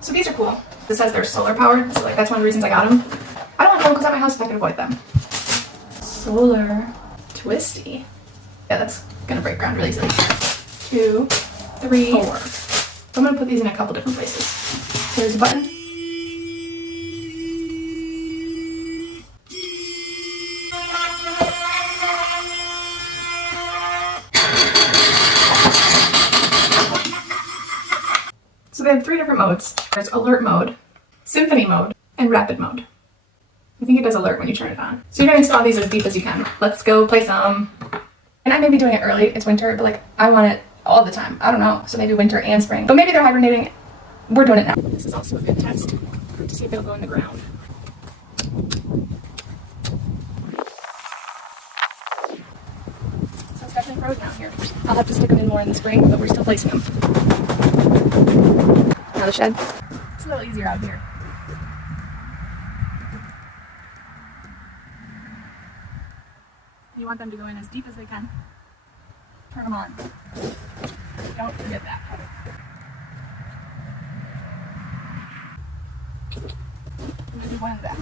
So these are cool. This says they're solar powered, so like that's one of the reasons I got them. I don't want chemicals at my house if I can avoid them. Solar twisty. Yeah, that's gonna break ground really easily. 2, 3, 4. So I'm gonna put these in a couple different places. There's a button. So they have 3 different modes. There's alert mode, symphony mode, and rapid mode. I think it does alert when you turn it on. So you're gonna install these as deep as you can. Let's go play some. And I may be doing it early, it's winter, but like I want it all the time. I don't know, so maybe winter and spring. But maybe they're hibernating. We're doing it now. This is also a good test to see if they'll go in the ground. So it's definitely frozen out here. I'll have to stick them in more in the spring, but we're still placing them. Now the shed. It's a little easier out here. You want them to go in as deep as they can. Turn them on. Don't forget that. I'm going to do one in the back.